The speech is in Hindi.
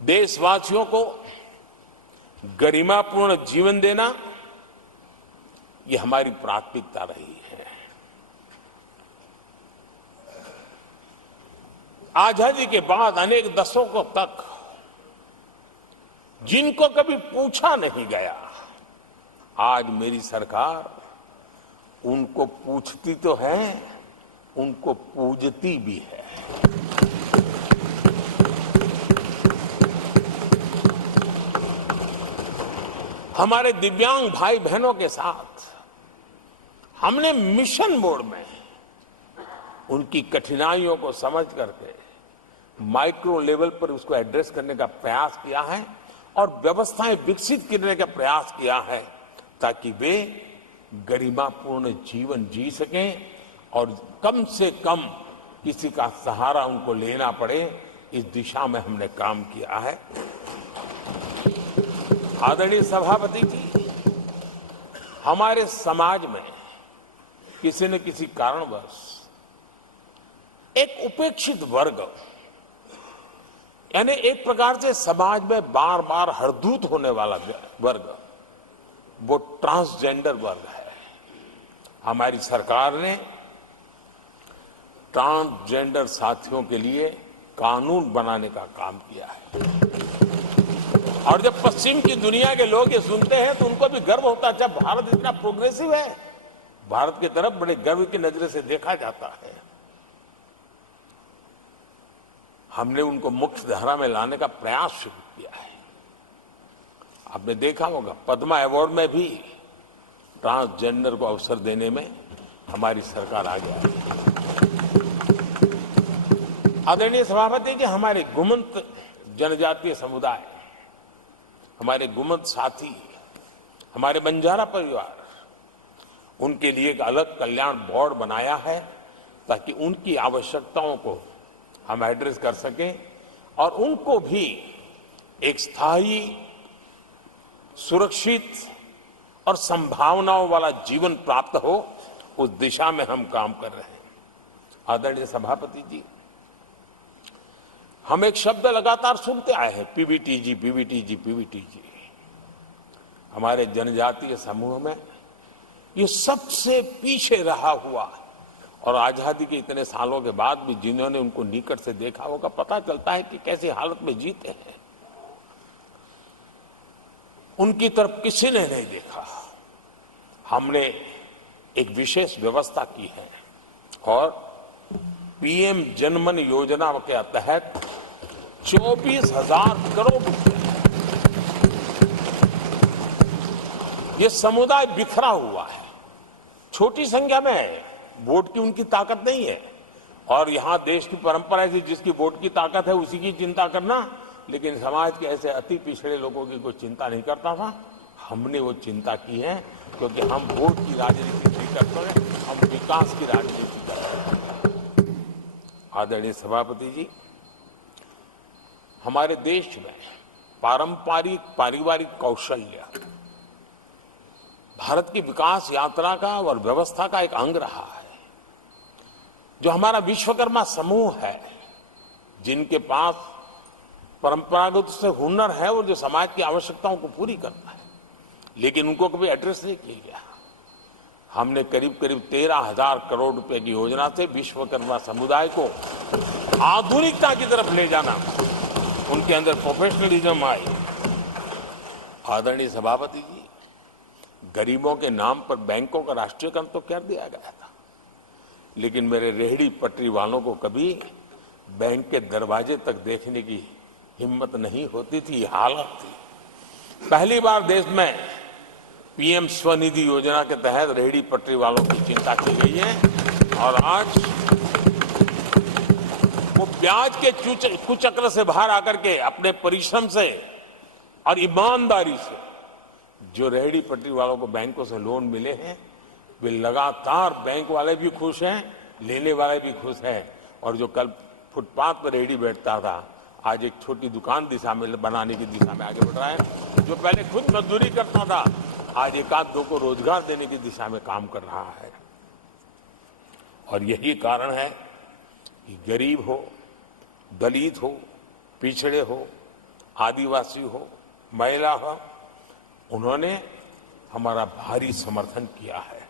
देशवासियों को गरिमापूर्ण जीवन देना ये हमारी प्राथमिकता रही है। आजादी के बाद अनेक दशकों तक जिनको कभी पूछा नहीं गया, आज मेरी सरकार उनको पूछती तो है, उनको पूजती भी है। हमारे दिव्यांग भाई बहनों के साथ हमने मिशन मोड में उनकी कठिनाइयों को समझ करके माइक्रो लेवल पर उसको एड्रेस करने का प्रयास किया है और व्यवस्थाएं विकसित करने का प्रयास किया है ताकि वे गरिमापूर्ण जीवन जी सकें और कम से कम किसी का सहारा उनको लेना पड़े, इस दिशा में हमने काम किया है। आदरणीय सभापति जी, हमारे समाज में किसी न किसी कारणवश एक उपेक्षित वर्ग, यानी एक प्रकार से समाज में बार बार हरदूत होने वाला वर्ग, वो ट्रांसजेंडर वर्ग है। हमारी सरकार ने ट्रांसजेंडर साथियों के लिए कानून बनाने का काम किया है और जब पश्चिम की दुनिया के लोग ये सुनते हैं तो उनको भी गर्व होता है। जब भारत इतना प्रोग्रेसिव है, भारत की तरफ बड़े गर्व की नजर से देखा जाता है। हमने उनको मुख्य धारा में लाने का प्रयास शुरू किया है। आपने देखा होगा पद्मा अवार्ड में भी ट्रांसजेंडर को अवसर देने में हमारी सरकार आगे आई है। आदरणीय सभापति जी, हमारे गुमंत जनजातीय समुदाय, हमारे गुमंत साथी, हमारे बंजारा परिवार, उनके लिए एक अलग कल्याण बोर्ड बनाया है ताकि उनकी आवश्यकताओं को हम एड्रेस कर सकें और उनको भी एक स्थायी, सुरक्षित और संभावनाओं वाला जीवन प्राप्त हो, उस दिशा में हम काम कर रहे हैं। आदरणीय सभापति जी, हम एक शब्द लगातार सुनते आए हैं, पीबीटीजी, पीबीटीजी, पीबीटीजी। हमारे जनजातीय समूह में ये सबसे पीछे रहा हुआ और आजादी के इतने सालों के बाद भी जिन्होंने उनको निकट से देखा होगा, पता चलता है कि कैसी हालत में जीते हैं। उनकी तरफ किसी ने नहीं देखा। हमने एक विशेष व्यवस्था की है और पीएम जनमन योजना के तहत 24,000 करोड़ रुपए, ये समुदाय बिखरा हुआ है, छोटी संख्या में है, वोट की उनकी ताकत नहीं है और यहां देश की परंपरा है कि जिसकी वोट की ताकत है उसी की चिंता करना, लेकिन समाज के ऐसे अति पिछड़े लोगों की कोई चिंता नहीं करता था। हमने वो चिंता की है क्योंकि हम वोट की राजनीति नहीं करते हैं, हम विकास की राजनीति करते हैं। आदरणीय सभापति जी, हमारे देश में पारंपरिक पारिवारिक कौशल्य भारत की विकास यात्रा का और व्यवस्था का एक अंग रहा है। जो हमारा विश्वकर्मा समूह है, जिनके पास परंपरागत से हुनर है और जो समाज की आवश्यकताओं को पूरी करता है, लेकिन उनको कभी एड्रेस नहीं किया गया। हमने करीब करीब 13,000 करोड़ रुपए की योजना से विश्वकर्मा समुदाय को आधुनिकता की तरफ ले जाना, उनके अंदर प्रोफेशनलिज्म आई। आदरणीय सभापति जी, गरीबों के नाम पर बैंकों का राष्ट्रीयकरण तो कर दिया गया था, लेकिन मेरे रेहड़ी पटरी वालों को कभी बैंक के दरवाजे तक देखने की हिम्मत नहीं होती थी, हालत थी। पहली बार देश में पीएम स्वनिधि योजना के तहत रेहड़ी पटरी वालों की चिंता की गई है और आज वो ब्याज के कुचक्र से बाहर आकर के अपने परिश्रम से और ईमानदारी से जो रेहड़ी पटरी वालों को बैंकों से लोन मिले हैं, वे लगातार, बैंक वाले भी खुश हैं, लेने वाले भी खुश हैं और जो कल फुटपाथ पर रेहड़ी बैठता था, आज एक छोटी दुकान दिशा में बनाने की दिशा में आगे बढ़ रहा है। जो पहले खुद मजदूरी करता था, आज एक आध दो को रोजगार देने की दिशा में काम कर रहा है। और यही कारण है कि गरीब हो, दलित हो, पिछड़े हो, आदिवासी हो, महिला हो, उन्होंने हमारा भारी समर्थन किया है।